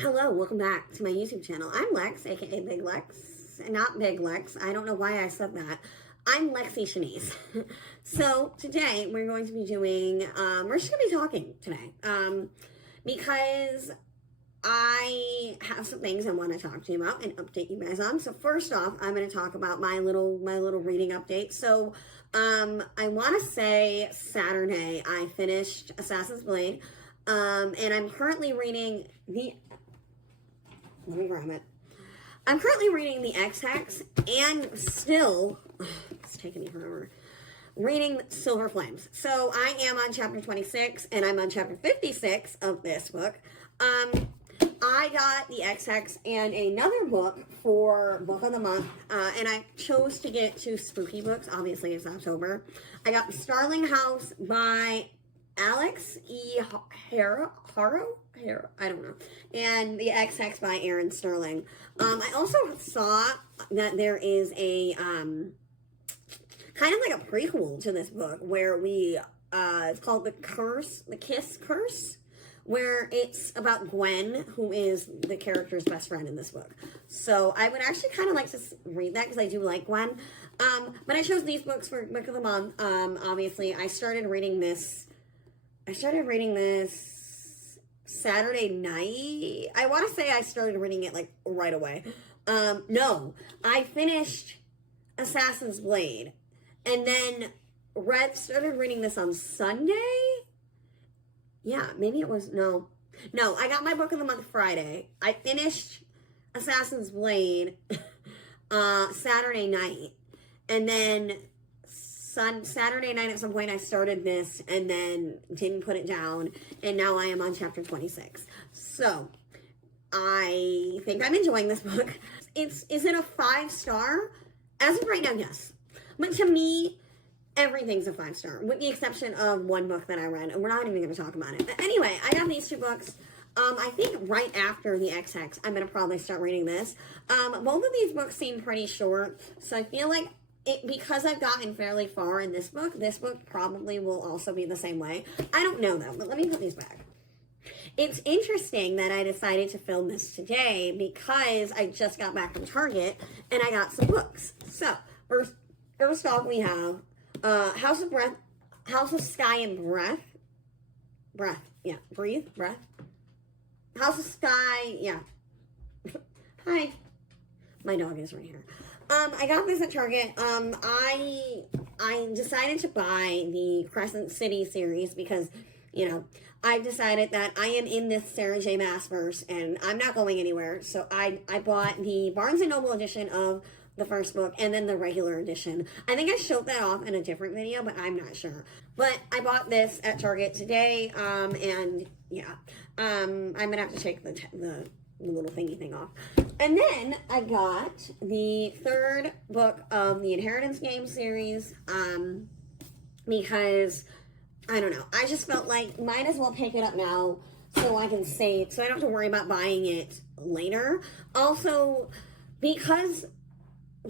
Hello, welcome back to my YouTube channel. I'm Lex, aka Big Lex. Not Big Lex. I don't know why I said that. I'm Lexi Shanice. So today we're going to be doing, we're just going to be talking today. Because I have some things I want to talk to you about and update you guys on. So first off, I'm going to talk about my little reading update. So I want to say Saturday I finished Assassin's Blade. And I'm currently reading let me grab it. I'm currently reading the X-Hex and still, it's taking me forever, reading Silver Flames. So I am on chapter 26 and I'm on chapter 56 of this book. I got the X-Hex and another book for Book of the Month, and I chose to get two spooky books. Obviously, it's October. I got Starling House by Alex E. Harrow, I don't know, and the X-Hex by Aaron Sterling. I also saw that there is a kind of like a prequel to this book where it's called The Kiss Curse, where it's about Gwen, who is the character's best friend in this book. So I would actually kind of like to read that because I do like Gwen. But I chose these books for Book of the Month. Obviously, I started reading this Saturday night. I want to say I started reading it like right away. No, I finished Assassin's Blade and then started reading this on Sunday. Yeah, maybe it was, no, I got my Book of the Month Friday. I finished Assassin's Blade Saturday night, and then Saturday night at some point I started this and then didn't put it down, and now I am on chapter 26. So I think I'm enjoying this book. Is it a 5-star? As of right now, yes. But to me, everything's a 5-star, with the exception of one book that I read, and we're not even going to talk about it. But anyway, I got these two books. I think right after the X-Hex, I'm going to probably start reading this. Both of these books seem pretty short, so I feel like because I've gotten fairly far in this book probably will also be the same way. I don't know though, but let me put these back. It's interesting that I decided to film this today because I just got back from Target and I got some books. So first off, we have House of Sky and Breath. House of Sky, yeah. Hi. My dog is right here. I got this at Target. I decided to buy the Crescent City series because, I've decided that I am in this Sarah J. Maas verse and I'm not going anywhere. So I bought the Barnes & Noble edition of the first book and then the regular edition. I think I showed that off in a different video, but I'm not sure. But I bought this at Target today, and yeah, I'm going to have to take the little thingy thing off. And then I got the third book of the Inheritance Game series, because, I don't know, I just felt like might as well pick it up now so I can save, so I don't have to worry about buying it later. Also, because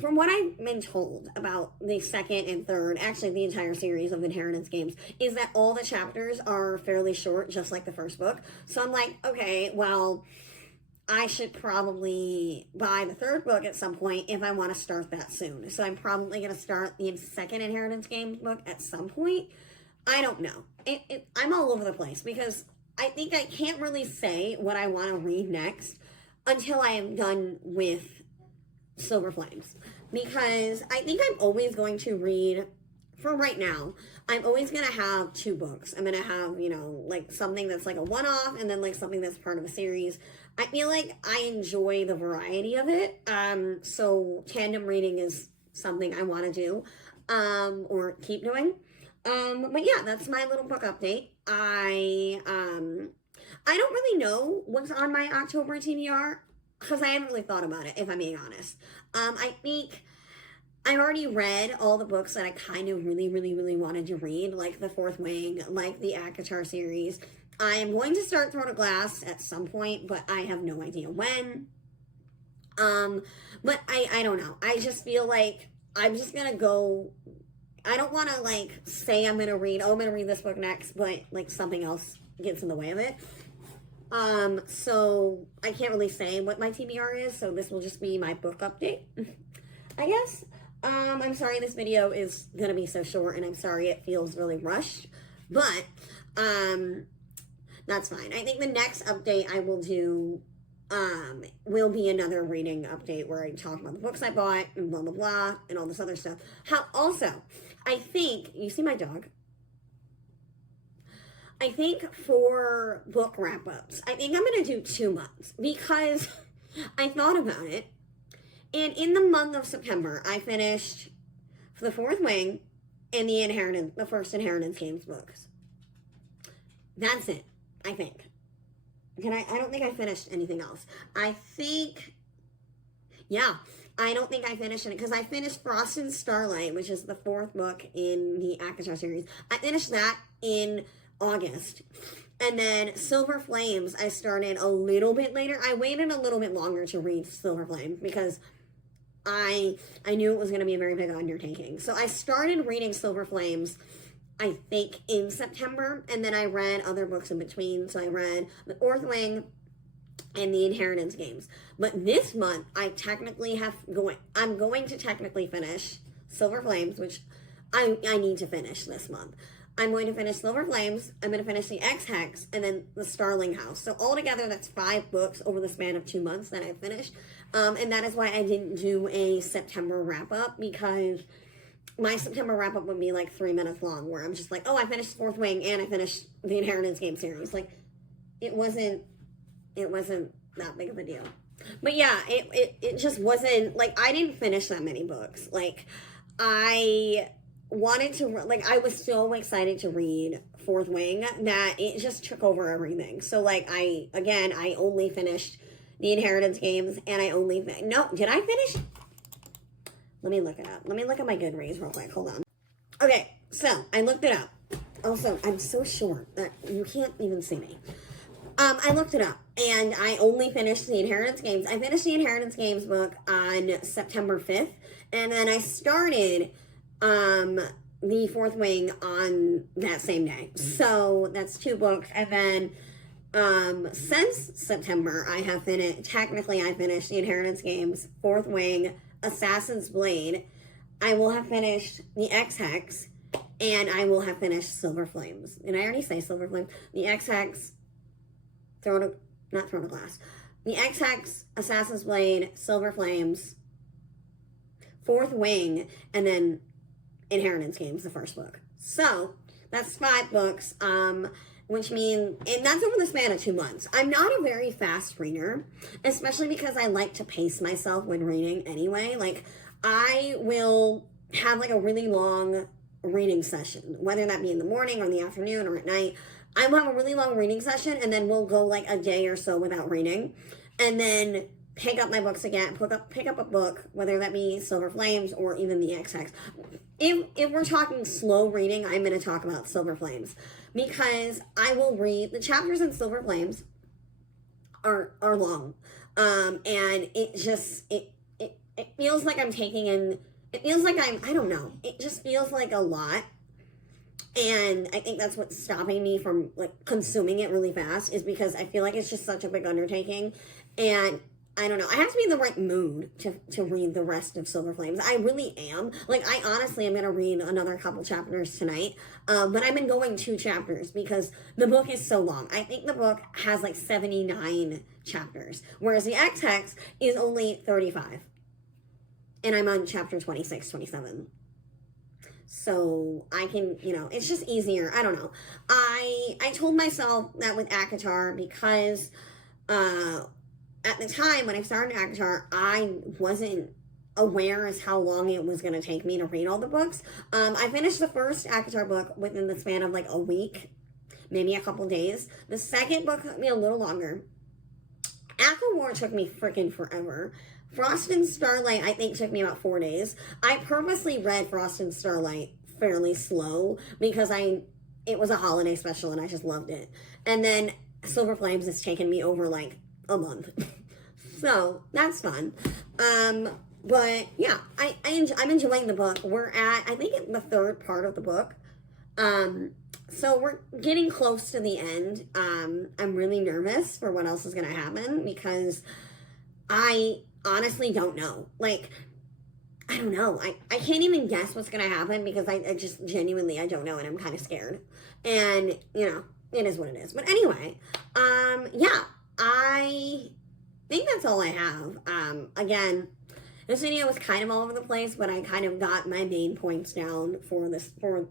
from what I've been told about the second and third, actually the entire series of Inheritance Games, is that all the chapters are fairly short, just like the first book. So I'm like, okay, well, I should probably buy the third book at some point if I want to start that soon. So I'm probably going to start the second Inheritance Games book at some point. I don't know. I'm all over the place because I think I can't really say what I want to read next until I am done with Silver Flames. Because I think I'm always going to read, for right now, I'm always going to have two books. I'm going to have, like something that's like a one-off and then like something that's part of a series. I feel like I enjoy the variety of it. So tandem reading is something I want to do, or keep doing. But yeah, that's my little book update. I don't really know what's on my October TBR because I haven't really thought about it, if I'm being honest. I think I've already read all the books that I kind of really wanted to read, like The Fourth Wing, like the Akatar series. I am going to start Throne of Glass at some point, but I have no idea when. But I don't know. I just feel like I'm just gonna go. I don't want to like say I'm gonna read this book next, but like something else gets in the way of it. So I can't really say what my TBR is, so this will just be my book update, I guess. I'm sorry this video is gonna be so short, and I'm sorry it feels really rushed, but, that's fine. I think the next update I will do, will be another reading update where I talk about the books I bought, and blah, blah, blah, and all this other stuff. Also, I think, you see my dog? I think for book wrap-ups, I think I'm going to do 2 months, because I thought about it, and in the month of September, I finished The Fourth Wing and the first Inheritance Games books. That's it, I think. I don't think I finished anything else. I don't think I finished it, because I finished Frost and Starlight, which is the 4th book in the ACOTAR series. I finished that in August. And then Silver Flames, I started a little bit later. I waited a little bit longer to read Silver Flames because I knew it was going to be a very big undertaking. So I started reading Silver Flames, I think, in September, and then I read other books in between. So I read The Fourth Wing and the Inheritance Games. But this month, I'm going to technically finish Silver Flames, which I need to finish this month. I'm going to finish Silver Flames, I'm going to finish the X-Hex, and then the Starling House. So altogether, that's 5 books over the span of 2 months that I've finished. And that is why I didn't do a September wrap-up, because my September wrap-up would be like 3 minutes long, where I'm just like, oh, I finished Fourth Wing, and I finished the Inheritance Game series. Like, it wasn't that big of a deal. But yeah, it just wasn't, like, I didn't finish that many books. Like, I was so excited to read Fourth Wing that it just took over everything. So, like, I only finished the Inheritance Games, and did I finish? Let me look it up. Let me look at my Goodreads real quick. Hold on. Okay, so I looked it up. Also, I'm so short that you can't even see me. I looked it up, and I only finished the Inheritance Games. I finished the Inheritance Games book on September 5th, and then I started the Fourth Wing on that same day. So that's 2 books, and then since September, I finished the Inheritance Games, Fourth Wing, Assassin's Blade. I will have finished the X-Hex, and I will have finished Silver Flames. Did I already say Silver Flames? The X-Hex, not Throne of Glass. The X-Hex, Assassin's Blade, Silver Flames, Fourth Wing, and then Inheritance Games, the first book. So that's 5 books, which means, and that's over the span of 2 months. I'm not a very fast reader, especially because I like to pace myself when reading anyway. Like, I will have like a really long reading session, whether that be in the morning or in the afternoon or at night. I will have a really long reading session, and then we'll go like a day or so without reading, and then pick up my books again, pick up a book, whether that be Silver Flames or even the X-Hex. If we're talking slow reading, I'm going to talk about Silver Flames, because I will read the chapters in Silver Flames are long, and it just it feels like I'm taking in. It feels like I don't know. It just feels like a lot. And I think that's what's stopping me from like consuming it really fast, is because I feel like it's just such a big undertaking. And I don't know. I have to be in the right mood to read the rest of Silver Flames. I really am. Like, I honestly am going to read another couple chapters tonight. But I've been going 2 chapters because the book is so long. I think the book has like 79 chapters, whereas the X-Hex is only 35. And I'm on chapter 26, 27. So I can, it's just easier. I don't know. I told myself that with ACOTAR, because at the time when I started ACOTAR, I wasn't aware as how long it was going to take me to read all the books. I finished the first ACOTAR book within the span of like a week, maybe a couple days. The second book took me a little longer. ACO War took me freaking forever. Frost and Starlight, I think, took me about 4 days. I purposely read Frost and Starlight fairly slow because it was a holiday special and I just loved it. And then Silver Flames has taken me over like a month. So that's fun. But yeah, I'm enjoying the book. We're at, I think, the 3rd part of the book. so we're getting close to the end. I'm really nervous for what else is going to happen because I honestly don't know. Like, I don't know. I can't even guess what's going to happen because I just genuinely, I don't know, and I'm kind of scared. And, you know, it is what it is. But anyway, yeah, I think that's all I have. Again, this video was kind of all over the place, but I kind of got my main points down for this, for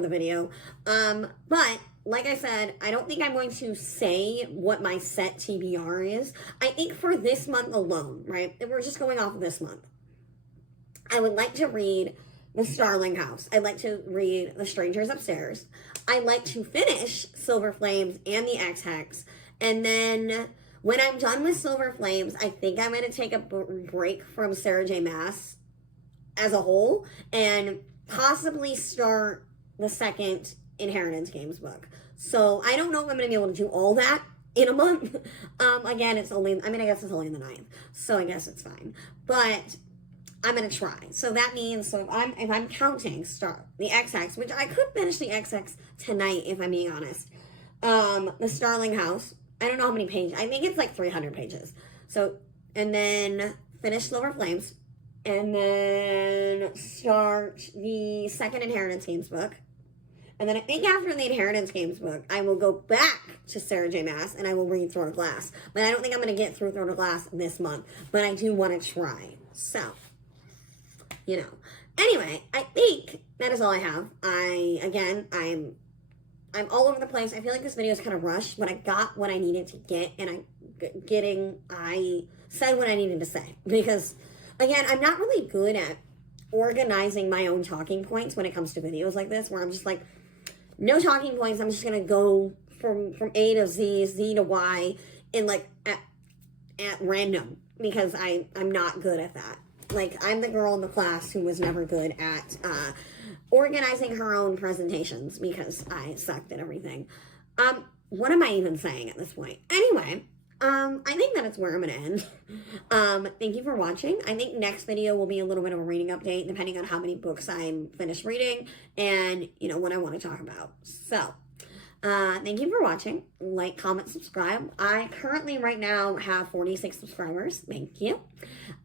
the video. But like I said, I don't think I'm going to say what my set TBR is. I think for this month alone, right? If we're just going off of this month, I would like to read The Starling House. I'd like to read The Strangers Upstairs. I'd like to finish Silver Flames and the X-Hex. And then when I'm done with Silver Flames, I think I'm going to take a break from Sarah J. Maas as a whole and possibly start the second Inheritance Games book. So I don't know if I'm going to be able to do all that in a month. Again, it's only, I mean, I guess it's only the 9th. So I guess it's fine. But I'm gonna try. So that means, so if I'm counting the XX, which I could finish the XX tonight if I'm being honest. The Starling House, I don't know how many pages. I think it's like 300 pages. So, and then finish Silver Flames, and then start the second Inheritance Games book. And then I think after the Inheritance Games book, I will go back to Sarah J. Maas and I will read Throne of Glass. But I don't think I'm going to get through Throne of Glass this month. But I do want to try. So, you know. Anyway, I think that is all I have. I'm all over the place. I feel like this video is kind of rushed, but I got what I needed to get, and I said what I needed to say. Because, again, I'm not really good at organizing my own talking points when it comes to videos like this, where I'm just like, no talking points, I'm just going to go from A to Z, Z to Y, in like, at random, because I'm not good at that. Like, I'm the girl in the class who was never good at organizing her own presentations because I sucked at everything. What am I even saying at this point? Anyway, I think that it's where I'm going to end. Thank you for watching. I think next video will be a little bit of a reading update depending on how many books I'm finished reading and, you know, what I want to talk about. So, thank you for watching. Like, comment, subscribe. I currently right now have 46 subscribers. Thank you.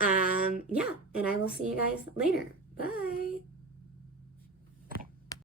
Yeah, and I will see you guys later. Bye.